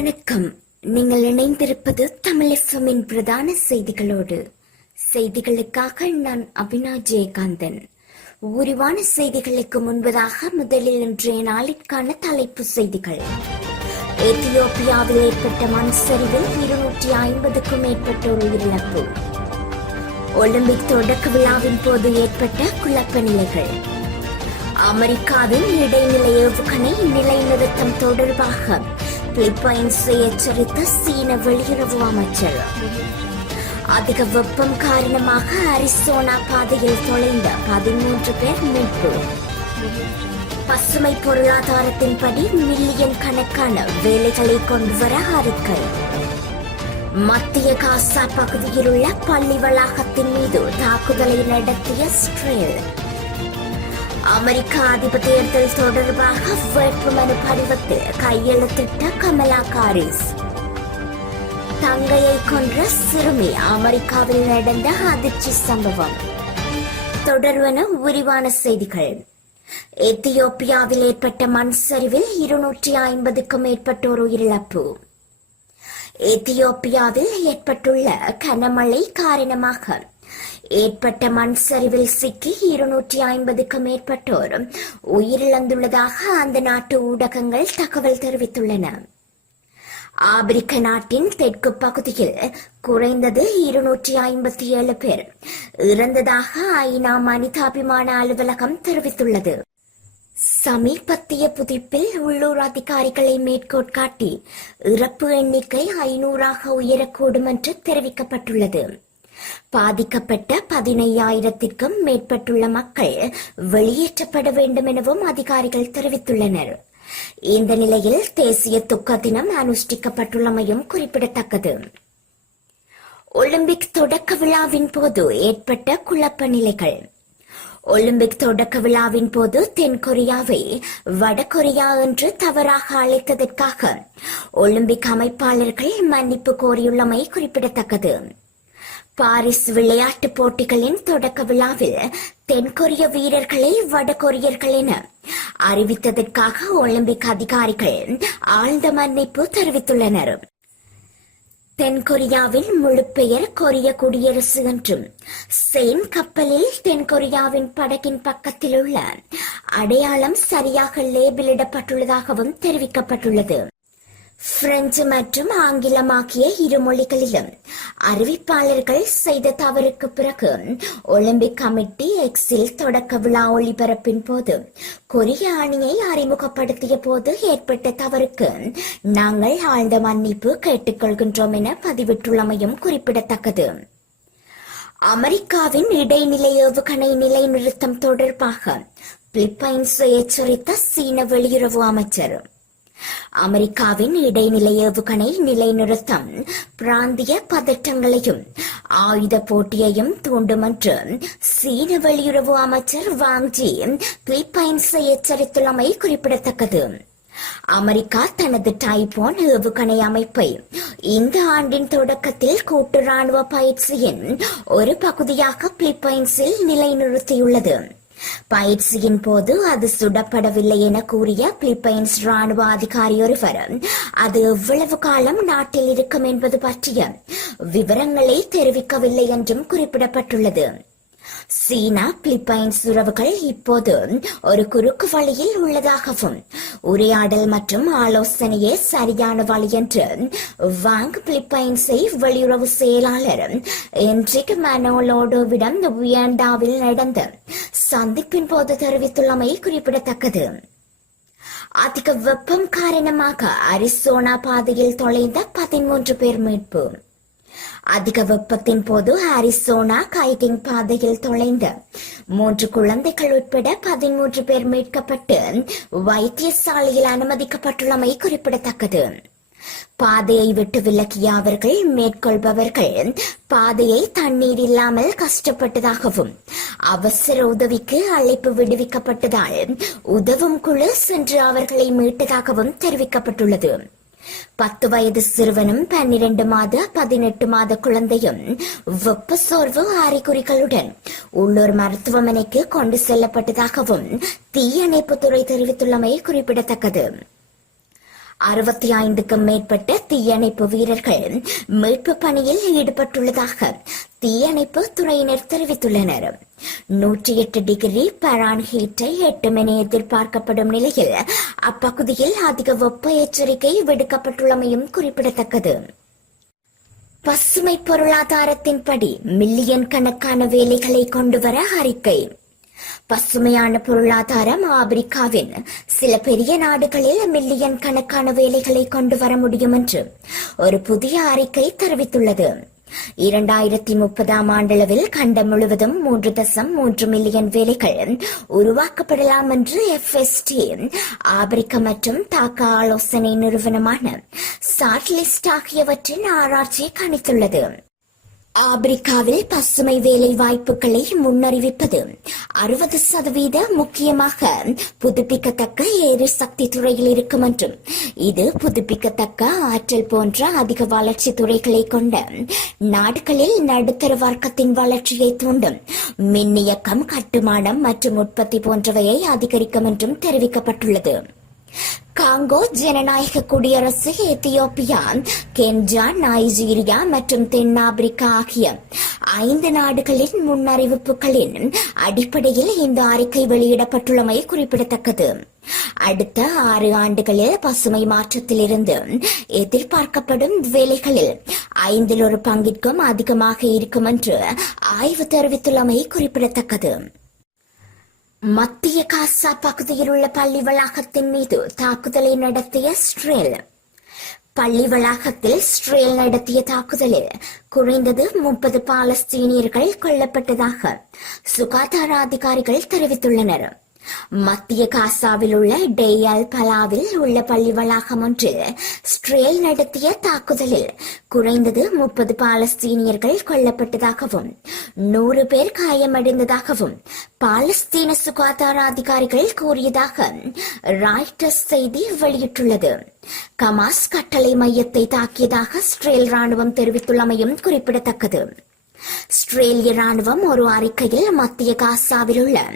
வணக்கம். நீங்கள் இணைந்திருப்பது தமிழ் பிரதான செய்திகளோடு. செய்திகளுக்காக நான் அபினா ஜெயகாந்தன். விரிவான செய்திகளுக்கு முன்பதாக முதலில் இன்றைய நாளிற்கான தலைப்பு செய்திகள். எத்தியோப்பியாவில் ஏற்பட்ட மண் சரிவில் இருநூற்றி ஐம்பதுக்கும் மேற்பட்டோர் உயிரிழப்பு ஒலிம்பிக் தொடக்க விழாவின் போது ஏற்பட்ட குழப்ப நிலைகள் அமெரிக்காவின் இடைநிலை ஏவுகணை நிலைநிறுத்தம் தொடர்பாக பிலிப்பைன்ஸை எச்சரித்த சீன வெளியுறவு அமைச்சர். அதிக வெப்பம் காரணமாக அரிசோனா பாதையில் தொலைந்த பதிமூன்று பேர் மீட்பு. பசுமை பொருளாதாரத்தின்படி மில்லியன் கணக்கான வேலைகளை கொண்டு வர அறிக்கை. மத்திய காசா பகுதியில் உள்ள பள்ளி வளாகத்தின் மீது தாக்குதலை நடத்திய ஸ்ட்ரேல். அமெரிக்க அதிபர் தொடர்பாக வேட்புமனு படிவத்தில் கையெழுத்திட்ட கமலா காரிஸ் தங்கையை கொன்ற சிறுமி அமெரிக்காவில் நடந்த அதிர்ச்சி சம்பவம் தொடர்வன விரிவான செய்திகள் எத்தியோப்பியாவில் ஏற்பட்ட மண் சரிவில் இருநூற்றி ஐம்பதுக்கும் மேற்பட்டோர் உயிரிழப்பு எத்தியோப்பியாவில் ஏற்பட்டுள்ள கனமழை காரணமாக ஏற்பட்ட மண் சரிவில் சிக்கி இருநூற்றி ஐம்பதுக்கும் மேற்பட்டோர் உயிரிழந்துள்ளதாக அந்த நாட்டு ஊடகங்கள் தகவல் தெரிவித்துள்ளன. ஆப்பிரிக்க நாட்டின் தெற்கு பகுதியில் குறைந்தது இருநூற்றி ஐம்பத்தி ஏழு பேர் இறந்ததாக ஐநா மனிதாபிமான அலுவலகம் தெரிவித்துள்ளது. சமீபத்திய புதுப்பில் உள்ளூர் அதிகாரிகளை மேற்கோட்காட்டி இறப்பு எண்ணிக்கை ஐநூறாக உயரக்கூடும் என்று தெரிவிக்கப்பட்டுள்ளது. பாதிக்கப்பட்ட பதினையாயிரத்திற்கும் மேற்பட்டுள்ள மக்கள் வெளியேற்றப்பட வேண்டும் எனவும் அதிகாரிகள் தெரிவித்துள்ளனர். இந்த நிலையில் தேசிய துக்க தினம் அனுஷ்டிக்கப்பட்டுள்ளமையும் குறிப்பிடத்தக்கது. ஒலிம்பிக் தொடக்க விழாவின் போது ஏற்பட்ட குழப்ப நிலைகள். ஒலிம்பிக் தொடக்க விழாவின் போது தென்கொரியாவை வடகொரியா என்று தவறாக அழைத்ததற்காக ஒலிம்பிக் அமைப்பாளர்கள் மன்னிப்பு கோரியுள்ளமை குறிப்பிடத்தக்கது. பாரிஸ் விளையாட்டு போட்டிகளின் தொடக்க விழாவில் தென்கொரிய வீரர்களை வடகொரியர்கள் என அறிவித்ததற்காக ஒலிம்பிக் அதிகாரிகள் ஆழ்ந்த மன்னிப்பு தெரிவித்துள்ளனர். தென்கொரியாவின் முழு பெயர் கொரிய குடியரசு என்றும் செயின் கப்பலில் தென்கொரியாவின் படகின் பக்கத்தில் உள்ள அடையாளம் சரியாக லேபிளிடப்பட்டுள்ளதாகவும் தெரிவிக்கப்பட்டுள்ளது. பிரெஞ்சு மற்றும் ஆங்கிலம் ஆகிய இரு மொழிகளிலும் அறிவிப்பாளர்கள் செய்த தவறுக்கு பிறகு ஒலிம்பிக் கமிட்டி எக்ஸில் தொடக்க விழா ஒளிபரப்பின் போது கொரிய அணியை அறிமுகப்படுத்திய போது ஏற்பட்ட தவறுக்கு நாங்கள் ஆழ்ந்த மன்னிப்பு கேட்டுக்கொள்கின்றோம் என பதிவிட்டுள்ளமையும் குறிப்பிடத்தக்கது. அமெரிக்காவின் இடைநிலை ஏவுகணை நிலைநிறுத்தம் தொடர்பாக பிலிப்பைன்ஸை எச்சரித்த சீன வெளியுறவு அமைச்சர் அமெரிக்காவின் இடைநிலை ஏவுகணை நிலைநிறுத்தம் பிராந்திய பதட்டங்களையும் ஆயுத போட்டியையும் தூண்டும் என்று சீன வெளியுறவு அமைச்சர் வாங்ஜி பிலிப்பைன்ஸை எச்சரித்துள்ளமை குறிப்பிடத்தக்கது. அமெரிக்கா தனது டைபோன் ஏவுகணை அமைப்பை இந்த ஆண்டின் தொடக்கத்தில் கூட்டு ராணுவ பயிற்சியின் ஒரு பகுதியாக பிலிப்பைன்ஸில் நிலைநிறுத்தியுள்ளது. பயிற்சியின் போது அது சுடப்படவில்லை என கூறிய பிலிப்பைன்ஸ் ராணுவ அதிகாரி ஒருவர் அது எவ்வளவு காலம் நாட்டில் இருக்கும் என்பது பற்றிய விவரங்களை தெரிவிக்கவில்லை என்றும் குறிப்பிடப்பட்டுள்ளது. சீனா பிலிப்பைன்ஸ் உறவுகள் இப்போது ஒரு குறுக்கு வழியில் உள்ளதாகவும் உரையாடல் மற்றும் ஆலோசனையே சரியான வழி என்று வாங் பிலிப்பைன்ஸை வெளியுறவு செயலாளர் என்ரிக் மனோலோடோவிடம் வியண்டாவில் நடந்த சந்திப்பின் போது தெரிவித்துள்ளமை குறிப்பிடத்தக்கது. அதிக வெப்பம் காரணமாக அரிசோனா பாதையில் தொலைந்த பதிமூன்று பேர் மீட்பு அதிக வெப்பத்தின் போது ஹாரிசோனா கைகிங் பாதையில் தொலைந்து. மூன்று குழந்தைகள் உட்பட பதிமூன்று பேர் மீட்கப்பட்டு வைத்தியசாலையில் அனுமதிக்கப்பட்டுள்ளமை குறிப்பிடத்தக்கது. பாதையை விட்டு விலக்கிய அவர்கள் மேற்கொள்பவர்கள் பாதையை தண்ணீர் இல்லாமல் கஷ்டப்பட்டதாகவும் அவசர உதவிக்கு அழைப்பு விடுவிக்கப்பட்டதால் உதவும் குழு சென்று அவர்களை மீட்டதாகவும் தெரிவிக்கப்பட்டுள்ளது. பத்து வயது சிறுவனும் பன்னிரண்டு மாத பதினெட்டு மாத குழந்தையும் வெப்ப சோர்வு அறிகுறிகளுடன் உள்ளூர் மருத்துவமனைக்கு கொண்டு செல்லப்பட்டதாகவும் தீயணைப்புத்துறை தெரிவித்துள்ளமை குறிப்பிடத்தக்கது. அறுபத்தி ஐந்துக்கும் மேற்பட்ட தீயணைப்பு வீரர்கள் மீட்பு பணியில் ஈடுபட்டுள்ளதாக தீயணைப்பு துறையினர் தெரிவித்துள்ளனர். நூற்றி எட்டு டிகிரி பரான் ஹீட்டை எட்டு மணி எதிர்பார்க்கப்படும் நிலையில் அப்பகுதியில் அதிக வெப்ப எச்சரிக்கை விடுக்கப்பட்டுள்ளமையும் குறிப்பிடத்தக்கது. பசுமை பொருளாதாரத்தின்படி மில்லியன் கணக்கான வேலைகளை கொண்டுவர அறிக்கை. பசுமையான பொருளாதாரம் ஆப்பிரிக்காவின் சில பெரிய நாடுகளில் மில்லியன் கணக்கான வேலைகளை கொண்டு வர முடியும் என்று ஒரு புதிய அறிக்கை தெரிவித்துள்ளது. இரண்டாயிரத்தி முப்பதாம் ஆண்டளவில் கண்டம் முழுவதும் மூன்று தசம் மூன்று மில்லியன் வேலைகள் உருவாக்கப்படலாம் என்று எஃப்எஸ்டி ஆப்பிரிக்க மற்றும் தாக்க ஆலோசனை நிறுவனமான சாட்லிஸ்ட் ஆகியவற்றின் ஆராய்ச்சி கணித்துள்ளது. ஆப்பிரிக்காவில் பசுமை வேலை வாய்ப்புகளை முன்னறிவிப்பது அறுபது சதவீத முக்கியமாக புதுப்பிக்கத்தக்க எரிசக்தி துறையில் இருக்கும் என்றும் இது புதுப்பிக்கத்தக்க ஆற்றல் போன்ற அதிக வளர்ச்சி துறைகளை கொண்ட நாடுகளில் நடுத்தர வர்க்கத்தின் வளர்ச்சியை தூண்டும் மின்னியக்கம் கட்டுமானம் மற்றும் உற்பத்தி போன்றவையை அதிகரிக்கும் என்றும் தெரிவிக்கப்பட்டுள்ளது. காங்கோ ஜனநாயக குடியரசு எத்தியோப்பியா கென்யா நைஜீரியா மற்றும் தென்னாப்பிரிக்கா ஆகிய ஐந்து நாடுகளின் முன்னறிவிப்புகளின் அடிப்படையில் இந்த அறிக்கை வெளியிடப்பட்டுள்ளமை குறிப்பிடத்தக்கது. அடுத்த ஆறு ஆண்டுகளில் பசுமை மாற்றத்திலிருந்து எதிர்பார்க்கப்படும் வேலைகளில் ஐந்தில் ஒரு பங்கிற்கும் அதிகமாக இருக்கும் என்று ஆய்வு தெரிவித்துள்ளமை குறிப்பிடத்தக்கது. மத்திய காசா பகுதியில் உள்ள பள்ளி வளாகத்தின் மீது தாக்குதலை நடத்திய ஸ்ட்ரேல் பள்ளி வளாகத்தில் ஸ்ட்ரேல் நடத்திய தாக்குதலில் குறைந்தது முப்பது பாலஸ்தீனியர்கள் கொல்லப்பட்டதாக சுகாதார அதிகாரிகள் தெரிவித்துள்ளனர். மத்திய காசாவில் உள்ள டேயல் பலாவில் உள்ள பள்ளி வளாகம் ஒன்றில் ஸ்ட்ரேல் நடத்திய தாக்குதலில் குறைந்தது முப்பது பாலஸ்தீனியர்கள் கொல்லப்பட்டதாகவும் நூறு பேர் காயமடைந்ததாகவும் பாலஸ்தீன சுகாதார அதிகாரிகள் கூறியதாக ராய்டர்ஸ் செய்தி வெளியிட்டுள்ளது. கமாஸ் கட்டளை மையத்தை தாக்கியதாக ஸ்ட்ரேல் ராணுவம் தெரிவித்துள்ளமையும் குறிப்பிடத்தக்கது. ஆஸ்திரேலிய ராணுவம் ஒரு அறிக்கையில் மத்திய காசாவில் உள்ள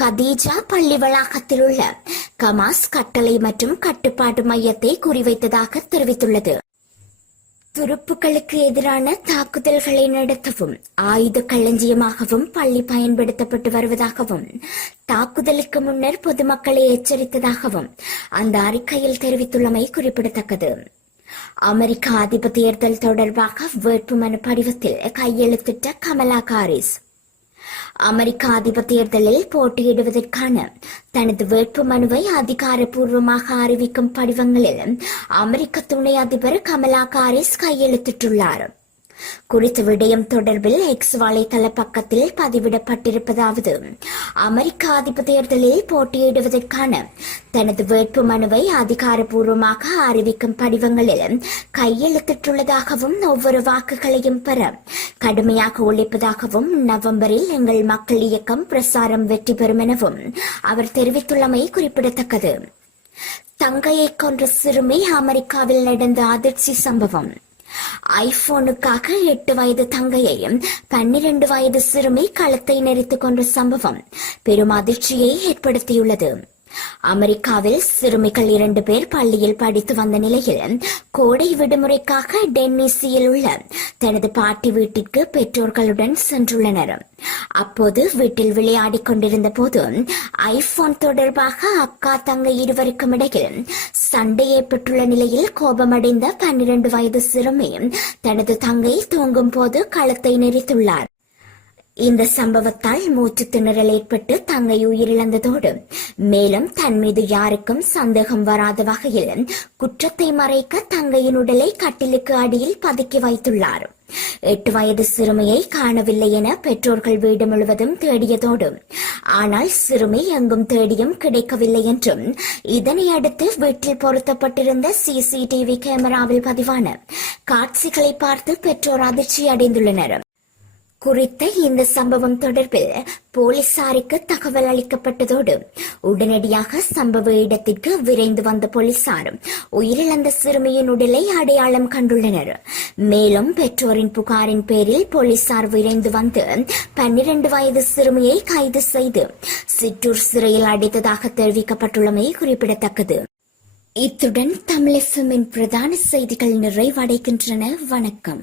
கதீஜா பள்ளி வளாகத்தில் உள்ள கமாஸ் கட்டளை மற்றும் கட்டுப்பாட்டு மையத்தை குறிவைத்ததாக தெரிவித்துள்ளது. துருப்புக்களுக்கு எதிரான தாக்குதல்களை நடத்தவும் ஆயுத களஞ்சியமாகவும் பள்ளி பயன்படுத்தப்பட்டு வருவதாகவும் தாக்குதலுக்கு முன்னர் பொதுமக்களை எச்சரித்ததாகவும் அந்த அறிக்கையில் தெரிவித்துள்ளமை குறிப்பிடத்தக்கது. அமெரிக்க அதிபர் தேர்தல் தொடர்பாக வேட்புமனு படிவத்தில் கையெழுத்திட்ட கமலா காரிஸ் அமெரிக்க அதிபர் தேர்தலில் போட்டியிடுவதற்கான தனது வேட்புமனுவை அதிகாரப்பூர்வமாக அறிவிக்கும் படிவங்களில் அமெரிக்க துணை அதிபர் கமலா காரிஸ் கையெழுத்திட்டுள்ளார். குறித்த விடயம் தொடர்பில் எக்ஸ் வலைதள பக்கத்தில் பதிவிடப்பட்டிருப்பதாவது. அமெரிக்க அதிபர் தேர்தலில் போட்டியிடுவதற்கான தனது வேட்பு மனுவை அதிகாரப்பூர்வமாக அறிவிக்கும் படிவங்களில் கையெழுத்திட்டுள்ளதாகவும் ஒவ்வொரு வாக்குகளையும் பெற கடுமையாக உழைப்பதாகவும் நவம்பரில் எங்கள் மக்கள் இயக்கம் பிரசாரம் வெற்றி பெறும் எனவும் அவர் தெரிவித்துள்ளமை குறிப்பிடத்தக்கது. தங்கையை கொன்ற சிறுமி அமெரிக்காவில் நடந்த அதிர்ச்சி சம்பவம். ஐபோனுக்காக எட்டு வயது தங்கையையும் பன்னிரண்டு வயது சிறுமி களத்தை நெறித்துக் கொண்ட சம்பவம் பெரும் அதிர்ச்சியை ஏற்படுத்தியுள்ளது. அமெரிக்காவில் சிறுமிகள் இரண்டு பேர் பள்ளியில் படித்து வந்த நிலையில் கோடை விடுமுறைக்காக டென்னிசியில் உள்ள தனது பாட்டி வீட்டிற்கு பெற்றோர்களுடன் சென்றுள்ளனர். அப்போது வீட்டில் விளையாடிக் கொண்டிருந்த போது ஐபோன் தொடர்பாக அக்கா தங்கை இருவருக்கும் இடையில் சண்டை ஏற்பட்டுள்ள நிலையில் கோபமடைந்த பன்னிரண்டு வயது சிறுமி தனது தங்கை தூங்கும் போது களத்தை நெறித்துள்ளார் இந்த சம்பவத்தால் மூச்சு திணறல் ஏற்பட்டு தங்கை உயிரிழந்ததோடு மேலும் தன் மீது யாருக்கும் சந்தேகம் வராத வகையில் குற்றத்தை மறைக்க தங்கையின் உடலை கட்டிலுக்கு அடியில் பதுக்கி வைத்துள்ளார். எட்டு வயது சிறுமியை காணவில்லை என பெற்றோர்கள் வீடு முழுவதும் தேடியதோடு ஆனால் சிறுமி எங்கும் தேடியும் கிடைக்கவில்லை என்றும் இதனை அடுத்து வீட்டில் பொருத்தப்பட்டிருந்த சிசிடிவி கேமராவில் பதிவான காட்சிகளை பார்த்து பெற்றோர் அதிர்ச்சி அடைந்துள்ளனர் குறித்த இந்த சம்பவம் தொடர்பில் போலீசாருக்கு தகவல் அளிக்கப்பட்டதோடு உடனடியாக சம்பவ இடத்திற்கு விரைந்து வந்த போலீசார் உயிரிழந்த சிறுமியின் உடலை அடையாளம் கண்டுள்ளனர். மேலும் பெற்றோரின் புகாரின் பேரில் போலீசார் விரைந்து வந்து பன்னிரண்டு வயது சிறுமியை கைது செய்து சிற்றூர் சிறையில் அடைத்ததாக தெரிவிக்கப்பட்டுள்ளமை குறிப்பிடத்தக்கது. இத்துடன் தமிழ் பிரதான செய்திகள் நிறைவடைகின்றன. வணக்கம்.